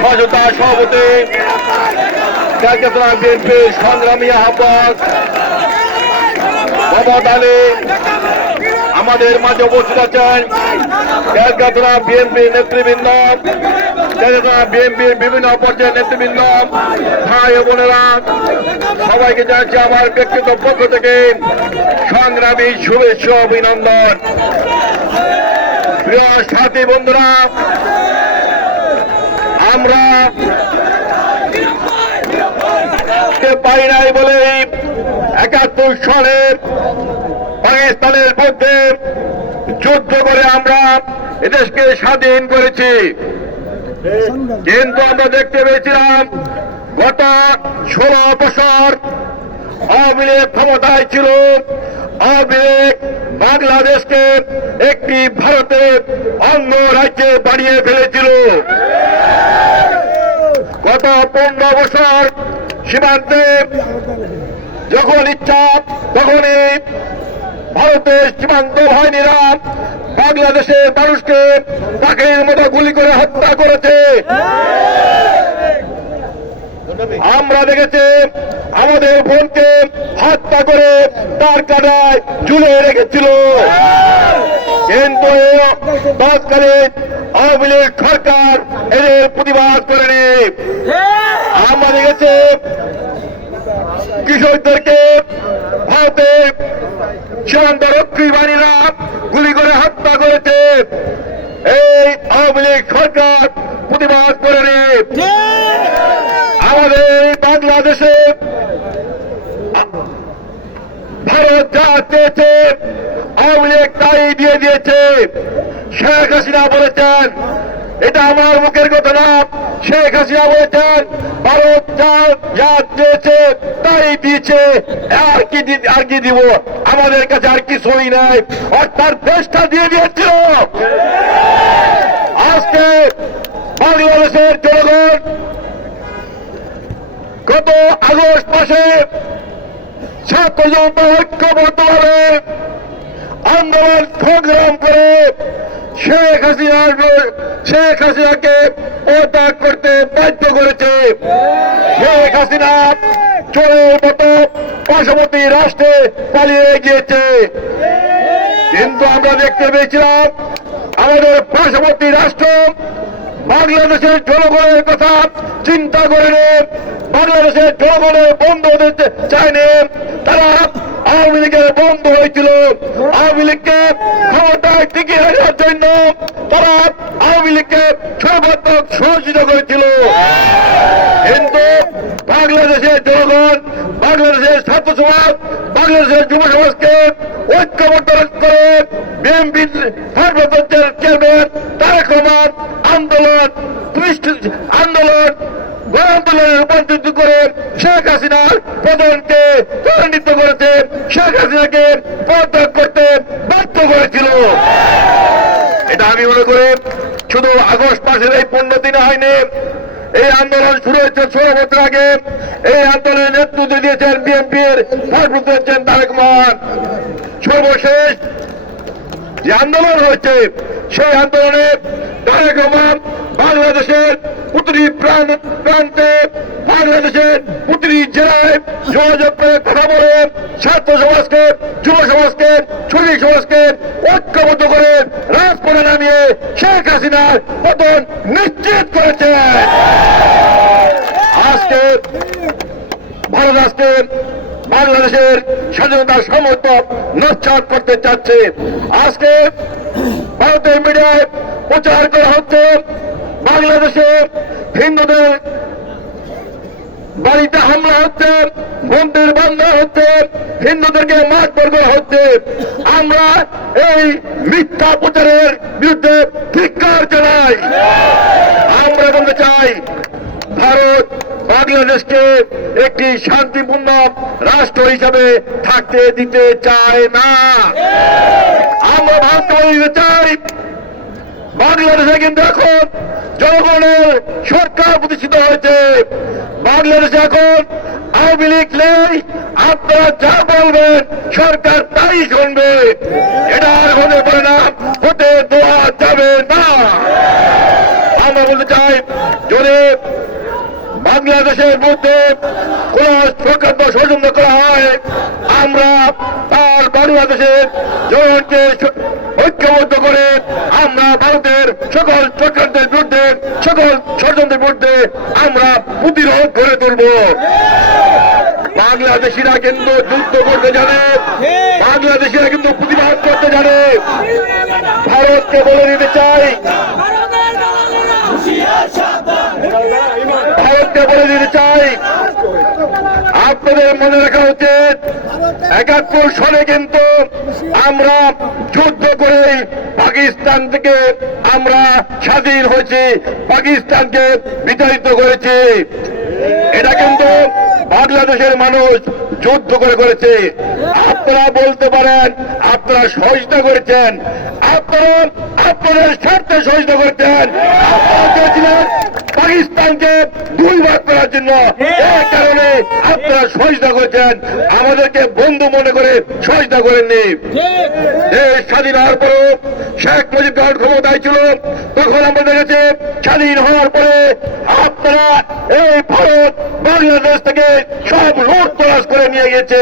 সহযোগিতা সভাপতি ক্যালকাটা বিএনপির সংগ্রামী আহ্বায়ক মোহাম্মদ আলী আমাদের মাঝে উপস্থিত আছেন। ক্যালকাটা বিএনপির নেতৃবৃন্দ, ক্যালকাটা বিএনপির বিভিন্ন পর্যায়ের নেতৃবৃন্দ, ভাই ও বোনেরা, সবাইকে জানাচ্ছি আমার ব্যক্তিগত পক্ষ থেকে সংগ্রামী শুভেচ্ছা অভিনন্দন। প্রিয় সাথী বন্ধুরা, আমরা পাই নাই বলে ৭১ সালে পাকিস্তানের মধ্যে যুদ্ধ করে আমরা এদেশকে স্বাধীন করেছি, কিন্তু আমরা দেখতে পেয়েছিলাম গত ১৬ বছর আওয়ামী লীগ ক্ষমতায় ছিল। আওয়ামী লীগ বাংলাদেশকে একটি ভারতের অন্য রাজ্যে বানিয়ে ফেলেছিল। গত ১৫ বছর সীমান্তে যখন ইচ্ছা তখনই ভারতের সীমান্ত বাহিনীরা বাংলাদেশের মানুষকে পাখির মতো গুলি করে হত্যা করেছে। আমরা দেখেছি আমাদের বোনকে হত্যা করে তার কাটায় ঝুলে রেখেছিল, কিন্তু তৎকালীন আওয়ামী লীগ সরকার এদের প্রতিবাদ করেনি। আমরা দেখেছি কৃষকদেরকে ভারতের সীমান্ত রক্ষী বাহিনীরা গুলি করে হত্যা করেছে, এই আওয়ামী লীগ সরকার প্রতিবাদ করেনি। আমাদের বাংলাদেশে ভারত যা চেয়েছে আওয়ামী লীগ তাই দিয়ে দিয়েছে। শেখ হাসিনা বলেছেন, এটা আমার মুখের কথা না, শেখ হাসিনা বলেছেন ভারত যা চেয়েছে তাই দিয়েছে, আর কি দিব, আমাদের কাছে আর কিছুই নাই, অর্থাৎ দেশটা দিয়ে দিয়েছিল। আজকে বাংলাদেশের জনগণ গত আগস্ট মাসে ছাত্র জনতা ঐক্যবদ্ধভাবে আন্দোলন সংগ্রাম করে শেখ হাসিনাকে পদত্যাগ করতে বাধ্য করেছে। শেখ হাসিনা চোরের মতো পার্শ্ববর্তী রাষ্ট্রে পালিয়ে গিয়েছে, কিন্তু আমরা দেখতে পেয়েছিলাম আমাদের পার্শ্ববর্তী রাষ্ট্র বাংলাদেশের জনগণের কথা চিন্তা করেনি, বাংলাদেশের জনগণের বন্ধু হতে চায়নি। তারা আওয়ামী লীগের বন্ধু হয়েছিল, আওয়ামী লীগকে ক্ষমতায় টিকিয়ে রাখার জন্য তারা আওয়ামী লীগকে সর্বাত্মক সহযোগিতা করেছিল। কিন্তু বাংলাদেশের জনগণ, বাংলাদেশের ছাত্র সমাজ, বাংলাদেশের যুব সমাজকে ঐক্যবদ্ধ করে বিএনপির ভারপ্রাপ্ত চেয়ারম্যান তারেক রহমান আন্দোলন গণআন্দোলনে রূপান্তরিত করে শেখ হাসিনার পতনকে ত্বরান্বিত করেছে, শেখ হাসিনাকে পদত্যাগ করতে বাধ্য করেছিল। এটা আমি মনে করি শুধু আগস্ট মাসের এই 15 দিনে হয়নি, এই আন্দোলন শুরু হয়েছে 16 বছর আগে। এই আন্দোলনের নেতৃত্ব দিয়েছেন বিএনপির ভারপ্রাপ্ত চেয়ারম্যান তারেক রহমান। সর্বশেষ যে আন্দোলন হয়েছে সেই আন্দোলনে তারেক রহমান বাংলাদেশের প্রতিটি প্রান্তে, বাংলাদেশের প্রতিটি জেলায় যোগাযোগ করে কথা বলে ছাত্র সমাজকে, যুব সমাজকে, শ্রমিক সমাজকে ঐক্যবদ্ধ করে রাজপথে নামিয়ে শেখ হাসিনার পতন নিশ্চিত করেছে। আজকে ভারত আজকে বাংলাদেশের স্বাধীনতার সামর্থ্য নস্যাৎ করতে চাচ্ছে। আজকে ভারতের মিডিয়ায় প্রচার করা হচ্ছে বাংলাদেশে হিন্দুদের বাড়িতে হামলা হচ্ছে, মন্দির বন্ধ হচ্ছে, হিন্দুদেরকে মারধর করা হচ্ছে। আমরা এই মিথ্যা প্রচারের বিরুদ্ধে ধিক্কার জানাই। আমরা বলতে চাই ভারত বাংলাদেশকে একটি শান্তিপূর্ণ রাষ্ট্র হিসাবে থাকতে দিতে চায় না। আমরা ভারত বলতে চাই বাংলাদেশে কিন্তু এখন জনগণের সরকার প্রতিষ্ঠিত হয়েছে। বাংলাদেশে এখন আওয়ামী লীগ নেই, আপনারা যা বলবেন সরকার তাই শুনবে। এটা আর হতে পারে না, হতে দেওয়া যাবে না। আমরা বলতে চাই, যদি বাংলাদেশের মধ্যে কোন চক্রান্ত ষড়যন্ত্র করা হয়, আমরা তার বাংলাদেশের জনগণকে ঐক্যবদ্ধ করে আমরা ভারতের সকল চক্রান্তের বিরুদ্ধে, সকল ষড়যন্ত্রের বিরুদ্ধে আমরা প্রতিরোধ গড়ে তুলব। বাংলাদেশিরা কিন্তু যুদ্ধ করতে জানে, বাংলাদেশিরা কিন্তু প্রতিবাদ করতে জানে। ভারতকে বলে দিতে চাই, ভারতকে বলে দিতে চাই, আপনাদের মনে রাখা উচিত ৭১ সালে কিন্তু আমরা যুদ্ধ করে পাকিস্তান থেকে আমরা স্বাধীন হয়েছি, পাকিস্তানকে বিতাড়িত করেছি। এটা কিন্তু বাংলাদেশের মানুষ যুদ্ধ করে করেছে। আপনারা বলতে পারেন আপনারা সহযোগিতা করেছেন, আপনারা আপনাদের স্বার্থে সহযোগিতা করেছেন, আপনারা চেয়েছিলেন পাকিস্তানকে 2 ভাগ করার জন্য। এই কারণে আপনারা সহযোগিতা করেছেন, আমাদেরকে বন্ধু মনে করে সহযোগিতা করেননি। দেশ স্বাধীন হওয়ার পরও শেখ মুজিব যখন ক্ষমতায় ছিল, তখন আমরা দেখেছি স্বাধীন হওয়ার পরে আপনারা এই ভারত বাংলাদেশ থেকে সব লুট তরাজ করে নিয়ে গেছে।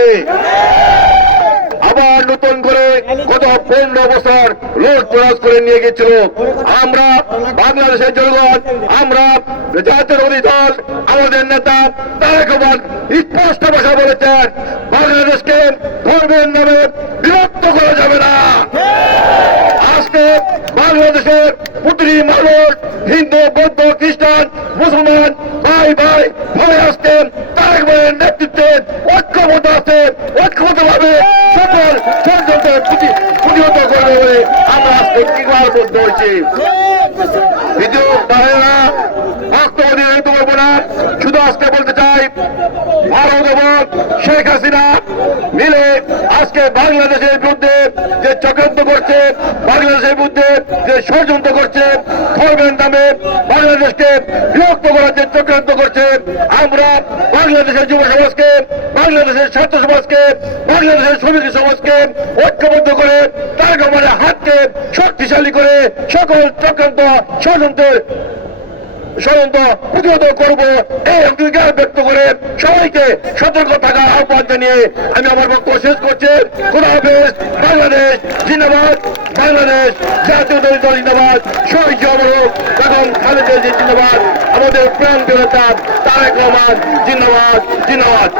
আবার নতুন করে গত 15 বছর লুট তরাজ করে নিয়ে গেছিল। আমরা বাংলাদেশের জনগণ, আমরা জাতীয়তাবাদী দল, আমাদের নেতা তারেক রহমান স্পষ্ট ভাষা বলেছেন, বাংলাদেশকে ধর্মের নামে বিভক্ত করা যাবে না। আজকে বাংলাদেশের প্রতিটি মানুষ, হিন্দু, বৌদ্ধ, খ্রিস্টান, মুসলমান ভাই ভাই ভাই আজকে তারেক রহমানের নেতৃত্বে ঐক্যবদ্ধ আছে, ঐক্যবদ্ধ ভাবে সকল ষড়যন্ত্রের প্রতিহত করবে বলে আমরা আজকে কিবার বলতে হয়েছি। দ্বিতীয় তাহেরা বক্তব্য দিয়ে যেতে পারবো না, শুধু আজকে বলতে চাই, ভারত এবং শেখ হাসিনা মিলে আজকে বাংলাদেশের বিরুদ্ধে যে চক্রান্ত করছে, বাংলাদেশের বিরুদ্ধে যে ষড়যন্ত্র করছে, ধর্মের নামে বাংলাদেশকে বিভক্ত করার যে চক্রান্ত করছে, আমরা বাংলাদেশের যুব সমাজকে, বাংলাদেশের ছাত্র সমাজকে, বাংলাদেশের শ্রমিক সমাজকে ঐক্যবদ্ধ করে তারেক রহমানের হাতকে শক্তিশালী করে সকল চক্রান্ত ষড়যন্ত্রের প্রতিহত করব, এই অঙ্গীকার ব্যক্ত করে সবাইকে সতর্ক থাকার আহ্বান জানিয়ে আমি আমার বক্তব্য শেষ করছি। খোদা হাফেজ। বাংলাদেশ জিন্দাবাদ, বাংলাদেশ জাতীয়তাবাদী দল জিন্দাবাদ, শহীদ অমরক বেগম খালেদা জিয়া জিন্দাবাদ, আমাদের প্রাণ নেতা তারেক রহমান জিন্দাবাদ, জিন্দাবাদ।